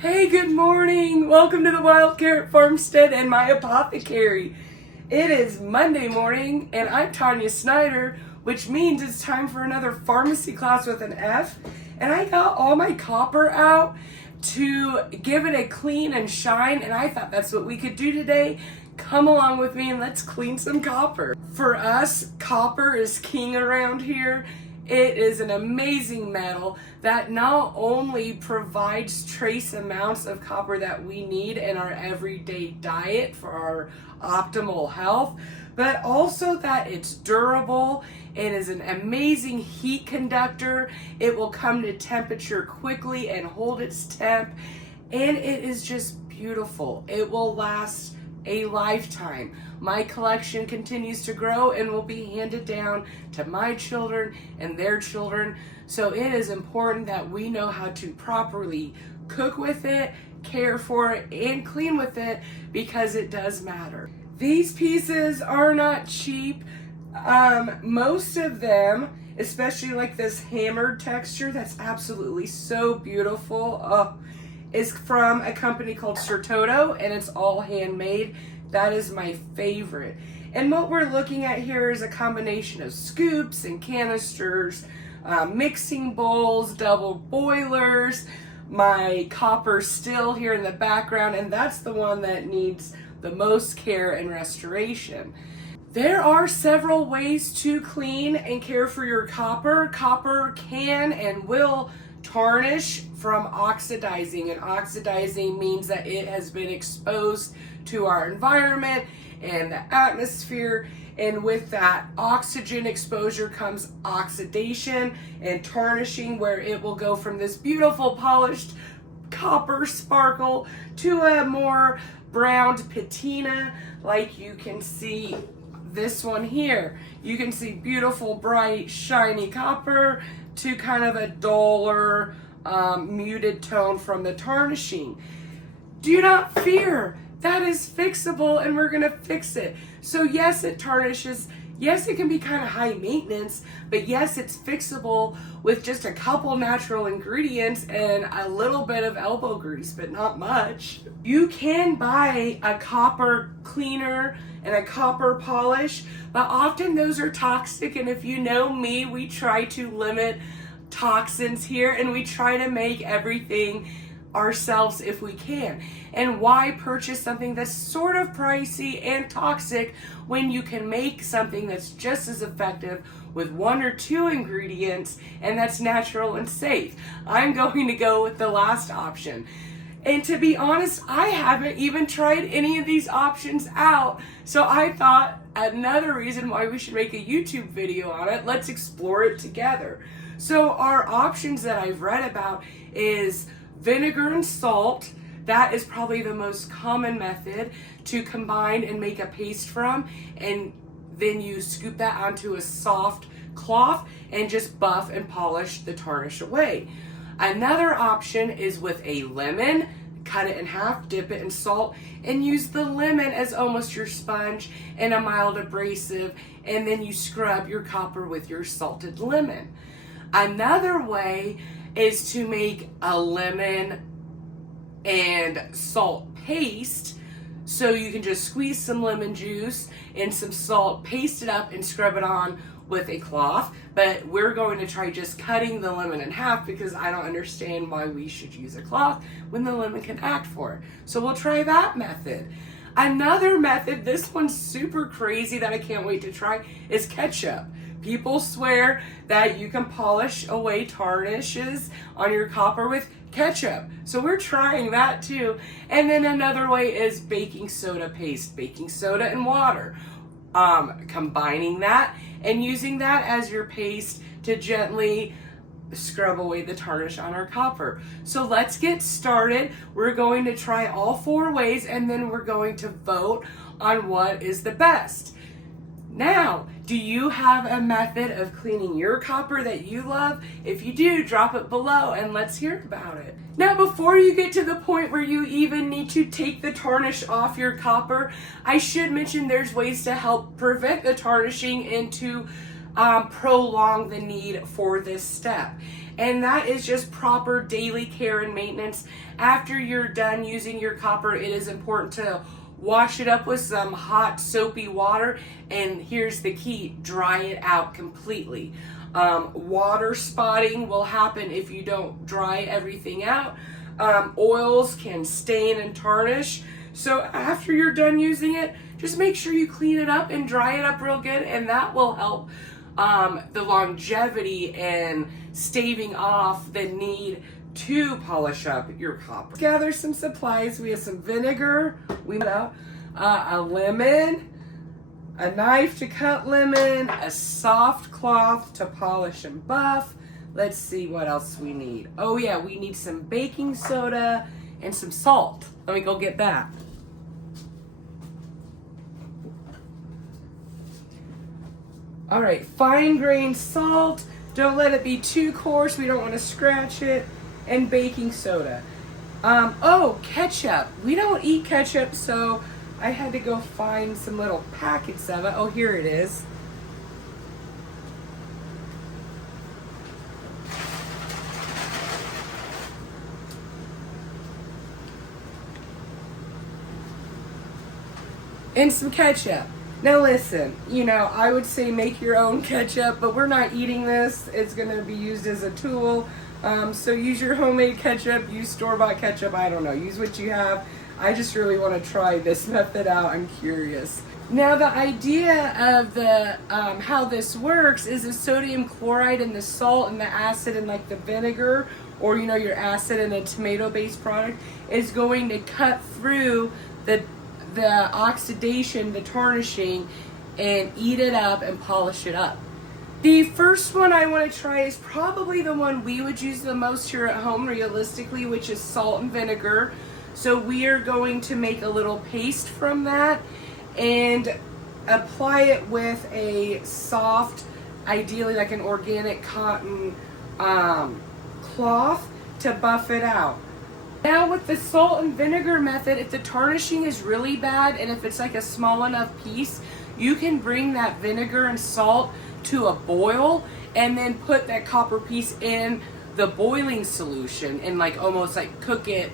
Hey, good morning. Welcome to the Wild Carrot Farmstead and my apothecary. It is Monday morning and I'm Tanya Snyder, which means it's time for another pharmacy class with an F. And I got all my copper out to give it a clean and shine, and I thought that's what we could do today. Come along with me and let's clean some copper. For us, copper is king around here. It is an amazing metal that not only provides trace amounts of copper that we need in our everyday diet for our optimal health, but also that it's durable. It is an amazing heat conductor. It will come to temperature quickly and hold its temp, and it is just beautiful. It will last a lifetime. My collection continues to grow and will be handed down to my children and their children. So it is important that we know how to properly cook with it, care for it, and clean with it, because it does matter. These pieces are not cheap. Most of them, especially like this hammered texture that's absolutely so beautiful, is from a company called Sertoto, and it's all handmade. That is my favorite. And what we're looking at here is a combination of scoops and canisters, mixing bowls, double boilers, my copper still here in the background, and that's the one that needs the most care and restoration. There are several ways to clean and care for your copper. Copper can and will tarnish from oxidizing, and oxidizing means that it has been exposed to our environment and the atmosphere, and with that oxygen exposure comes oxidation and tarnishing, where it will go from this beautiful polished copper sparkle to a more browned patina, like you can see this one here. You can see beautiful, bright, shiny copper to kind of a duller, muted tone from the tarnishing. Do not fear. That is fixable, and we're gonna fix it. So yes, it tarnishes. Yes, it can be kind of high maintenance, but yes, it's fixable with just a couple natural ingredients and a little bit of elbow grease, but not much. You can buy a copper cleaner and a copper polish, but often those are toxic, and if you know me, we try to limit toxins here, and we try to make everything ourselves if we can. And why purchase something that's sort of pricey and toxic when you can make something that's just as effective with one or two ingredients and that's natural and safe? I'm going to go with the last option. And to be honest, I haven't even tried any of these options out. So I thought another reason why we should make a YouTube video on it, let's explore it together. So our options that I've read about is vinegar and salt. That is probably the most common method to combine and make a paste from, and then you scoop that onto a soft cloth and just buff and polish the tarnish away. Another option is with a lemon. Cut it in half, dip it in salt, and use the lemon as almost your sponge and a mild abrasive, and then you scrub your copper with your salted lemon. Another way is to make a lemon and salt paste. So you can just squeeze some lemon juice and some salt, paste it up, and scrub it on with a cloth. But we're going to try just cutting the lemon in half, because I don't understand why we should use a cloth when the lemon can act for it. So we'll try that method. Another method, this one's super crazy that I can't wait to try, is ketchup. People swear that you can polish away tarnishes on your copper with ketchup. So we're trying that too. And then another way is baking soda paste, baking soda and water. Combining that and using that as your paste to gently scrub away the tarnish on our copper. So let's get started. We're going to try all four ways, and then we're going to vote on what is the best. Now, do you have a method of cleaning your copper that you love? If you do, drop it below and let's hear about it. Now, before you get to the point where you even need to take the tarnish off your copper, I should mention there's ways to help prevent the tarnishing and to prolong the need for this step. And that is just proper daily care and maintenance. After you're done using your copper, it is important to wash it up with some hot soapy water, and here's the key: dry it out completely. Water spotting will happen if you don't dry everything out. Oils can stain and tarnish. So after you're done using it, just make sure you clean it up and dry it up real good, and that will help the longevity and staving off the need to polish up your copper. Gather some supplies. We have some vinegar, a lemon, a knife to cut lemon, a soft cloth to polish and buff. Let's see what else we need. Oh yeah, we need some baking soda and some salt. Let me go get that. All right, fine grained salt. Don't let it be too coarse. We don't want to scratch it. And baking soda. Oh, ketchup. We don't eat ketchup, so I had to go find some little packets of it. Oh, here it is. And some ketchup. Now listen, I would say make your own ketchup, but we're not eating this. It's going to be used as a tool. So use your homemade ketchup, use store-bought ketchup, I don't know. Use what you have. I just really want to try this method out. I'm curious. Now the idea of the how this works is the sodium chloride and the salt and the acid and like the vinegar, or your acid in a tomato-based product, is going to cut through the oxidation, the tarnishing, and eat it up and polish it up. The first one I want to try is probably the one we would use the most here at home realistically, which is salt and vinegar. So we are going to make a little paste from that and apply it with a soft, ideally like an organic cotton cloth to buff it out. Now with the salt and vinegar method, if the tarnishing is really bad and if it's like a small enough piece, you can bring that vinegar and salt to a boil and then put that copper piece in the boiling solution and almost cook it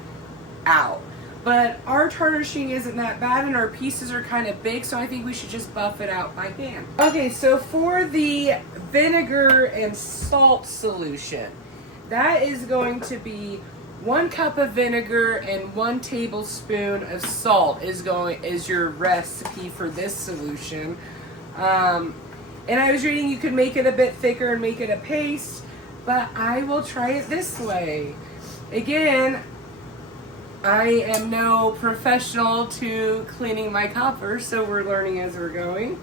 out. But our tarnishing isn't that bad and our pieces are kind of big, so I think we should just buff it out by hand. Okay, so for the vinegar and salt solution, that is going to be 1 cup of vinegar and 1 tablespoon of salt is your recipe for this solution. And I was reading you could make it a bit thicker and make it a paste, but I will try it this way. Again, I am no professional to cleaning my copper, so we're learning as we're going.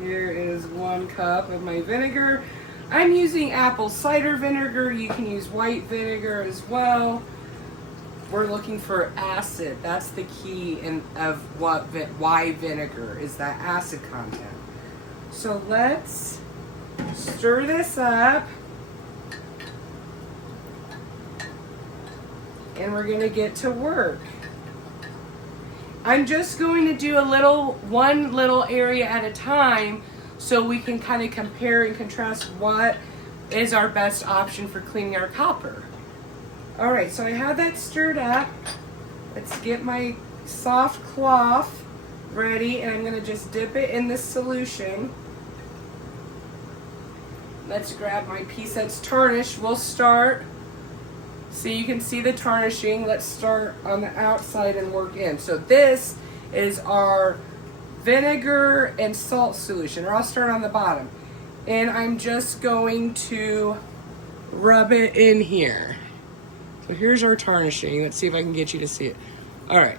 Here is 1 cup of my vinegar. I'm using apple cider vinegar. You can use white vinegar as well. We're looking for acid. That's the key of why vinegar is that acid content. So let's stir this up. And we're going to get to work. I'm just going to do one little area at a time so we can kind of compare and contrast what is our best option for cleaning our copper. All right, so I have that stirred up. Let's get my soft cloth ready, and I'm going to just dip it in this solution. Let's grab my piece that's tarnished. We'll start, so you can see the tarnishing. Let's start on the outside and work in. So this is our vinegar and salt solution, or I'll start on the bottom. And I'm just going to rub it in here. So here's our tarnishing. Let's see if I can get you to see it. All right.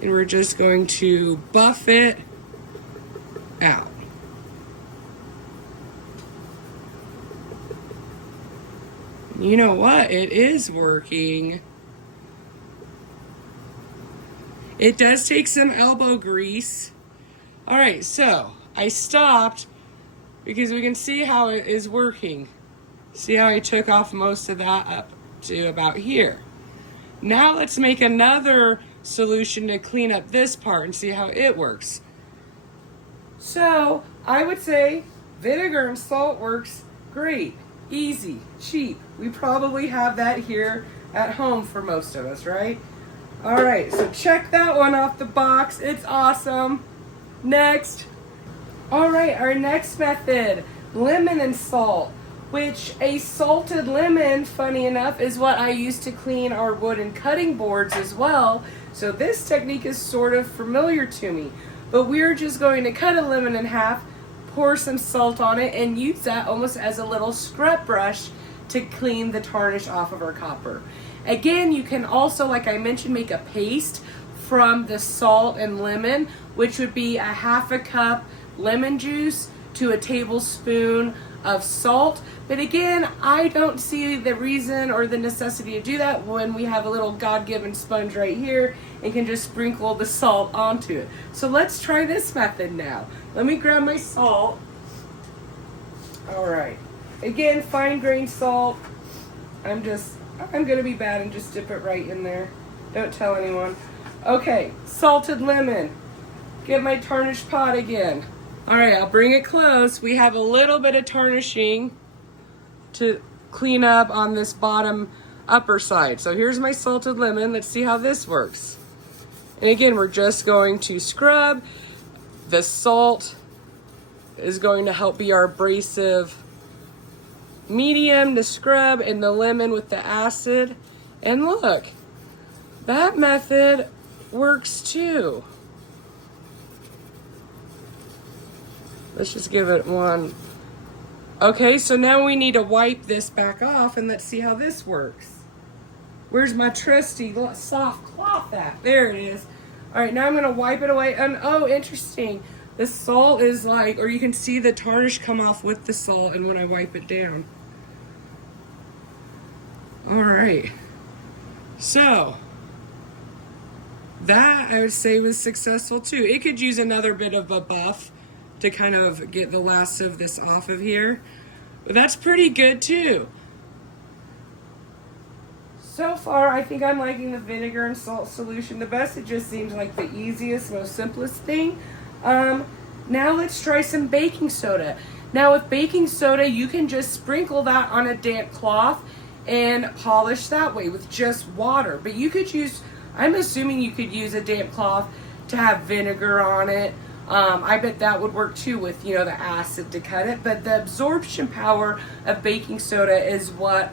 And we're just going to buff it out. You know what? It is working. It does take some elbow grease. All right, so I stopped because we can see how it is working. See how I took off most of that up to about here. Now let's make another solution to clean up this part and see how it works. So I would say vinegar and salt works Great, easy, cheap. We probably have that here at home for most of us, right? All right, so check that one off the box. It's awesome. Next. All right, our next method, lemon and salt, which a salted lemon, funny enough, is what I use to clean our wooden cutting boards as well. So this technique is sort of familiar to me, but we're just going to cut a lemon in half, pour some salt on it, and use that almost as a little scrub brush to clean the tarnish off of our copper. Again, you can also, like I mentioned, make a paste from the salt and lemon, which would be a half a cup lemon juice to a tablespoon of salt. But again, I don't see the reason or the necessity to do that when we have a little God-given sponge right here and can just sprinkle the salt onto it. So let's try this method now. Let me grab my salt. All right. Again, fine grained salt. I'm gonna be bad and just dip it right in there. Don't tell anyone. Okay, salted lemon. Get my tarnished pot again. All right, I'll bring it close. We have a little bit of tarnishing to clean up on this bottom upper side. So here's my salted lemon. Let's see how this works. And again, we're just going to scrub. The salt is going to help be our abrasive medium to scrub, and the lemon with the acid. And look, that method works too. Let's just give it one. Okay, so now we need to wipe this back off, and let's see how this works. Where's my trusty soft cloth at? There it is. All right, now I'm gonna wipe it away. And oh, interesting. The salt is like, or you can see the tarnish come off with the salt and when I wipe it down. All right. So that I would say was successful too. It could use another bit of a buff to kind of get the last of this off of here. But that's pretty good too. So far, I think I'm liking the vinegar and salt solution the best. It just seems like the easiest, most simplest thing. Now let's try some baking soda. Now with baking soda, you can just sprinkle that on a damp cloth and polish that way with just water. But you could use, I'm assuming you could use a damp cloth to have vinegar on it. I bet that would work too with, you know, the acid to cut it. But the absorption power of baking soda is what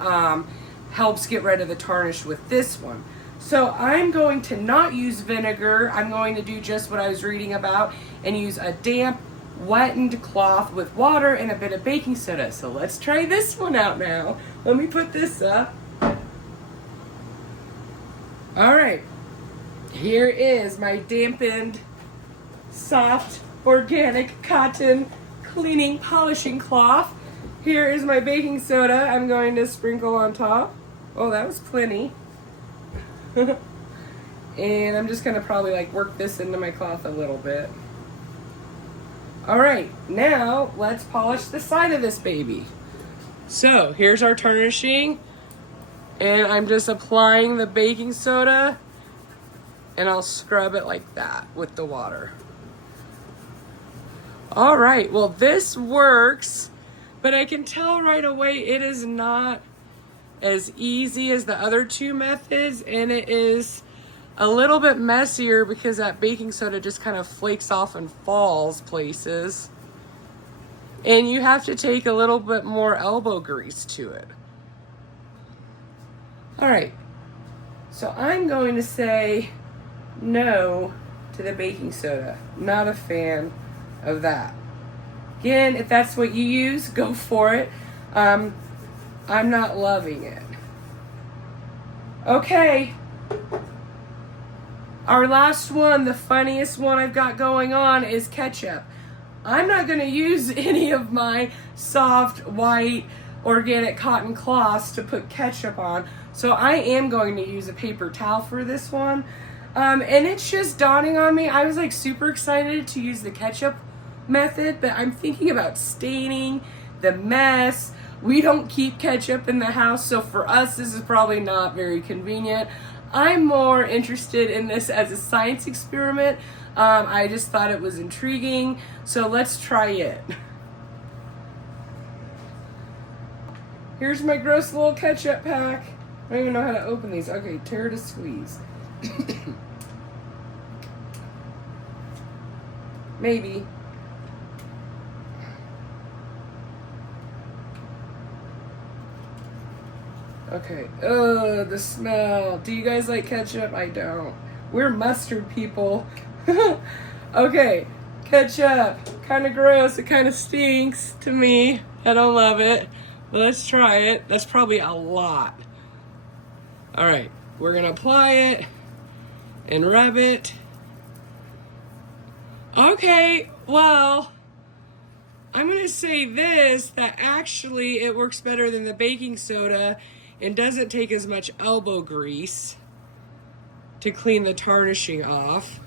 helps get rid of the tarnish with this one. So I'm going to not use vinegar. I'm going to do just what I was reading about and use a damp, wetted cloth with water and a bit of baking soda. So let's try this one out now. Let me put this up. All right, here is my dampened, soft, organic cotton cleaning polishing cloth. Here is my baking soda I'm going to sprinkle on top. Oh, that was plenty. And I'm just gonna probably like work this into my cloth a little bit. All right, now let's polish the side of this baby. So here's our tarnishing, and I'm just applying the baking soda, and I'll scrub it like that with the water. All right, well this works, but I can tell right away it is not as easy as the other two methods, and it is a little bit messier because that baking soda just kind of flakes off and falls places. And you have to take a little bit more elbow grease to it. All right, so I'm going to say no to the baking soda. Not a fan of that. Again, if that's what you use, go for it. I'm not loving it. Okay. Our last one, the funniest one I've got going on, is ketchup. I'm not going to use any of my soft, white, organic cotton cloths to put ketchup on. So I am going to use a paper towel for this one. And it's just dawning on me. I was like super excited to use the ketchup method, but I'm thinking about staining, the mess. We don't keep ketchup in the house, so for us, this is probably not very convenient. I'm more interested in this as a science experiment. I just thought it was intriguing, so let's try it. Here's my gross little ketchup pack. I don't even know how to open these. Okay, tear to squeeze. Maybe. Okay. Ugh, the smell. Do you guys like ketchup? I don't. We're mustard people. Okay, ketchup. Kind of gross. It kind of stinks to me. I don't love it. But let's try it. That's probably a lot. All right, we're gonna apply it and rub it. Okay, well, I'm gonna say this, that actually it works better than the baking soda and doesn't take as much elbow grease to clean the tarnishing off.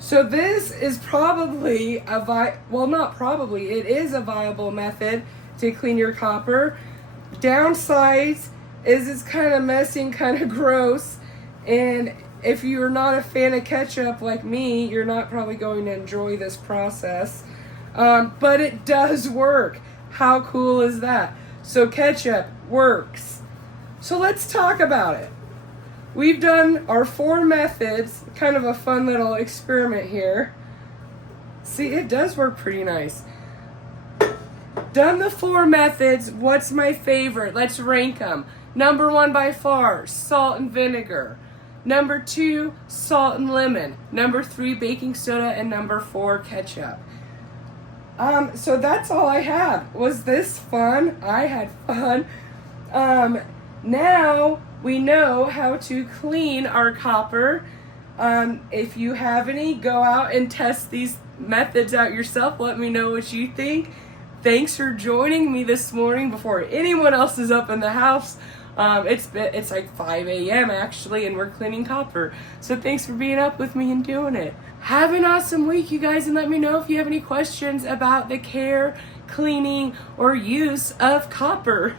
So this is probably it is a viable method to clean your copper. Downsides is it's kind of messy and kind of gross. And if you're not a fan of ketchup like me, you're not probably going to enjoy this process. But it does work. How cool is that? So ketchup works. So let's talk about it. We've done our 4 methods, kind of a fun little experiment here. See, it does work pretty nice. Done the 4 methods, what's my favorite? Let's rank them. Number 1 by far, salt and vinegar. Number 2, salt and lemon. Number 3, baking soda. And number 4, ketchup. So that's all I have. Was this fun? I had fun. Now we know how to clean our copper. If you have any, go out and test these methods out yourself. Let me know what you think. Thanks for joining me this morning before anyone else is up in the house. It's like 5 a.m. actually, and we're cleaning copper. So thanks for being up with me and doing it. Have an awesome week, you guys, and let me know if you have any questions about the care, cleaning, or use of copper.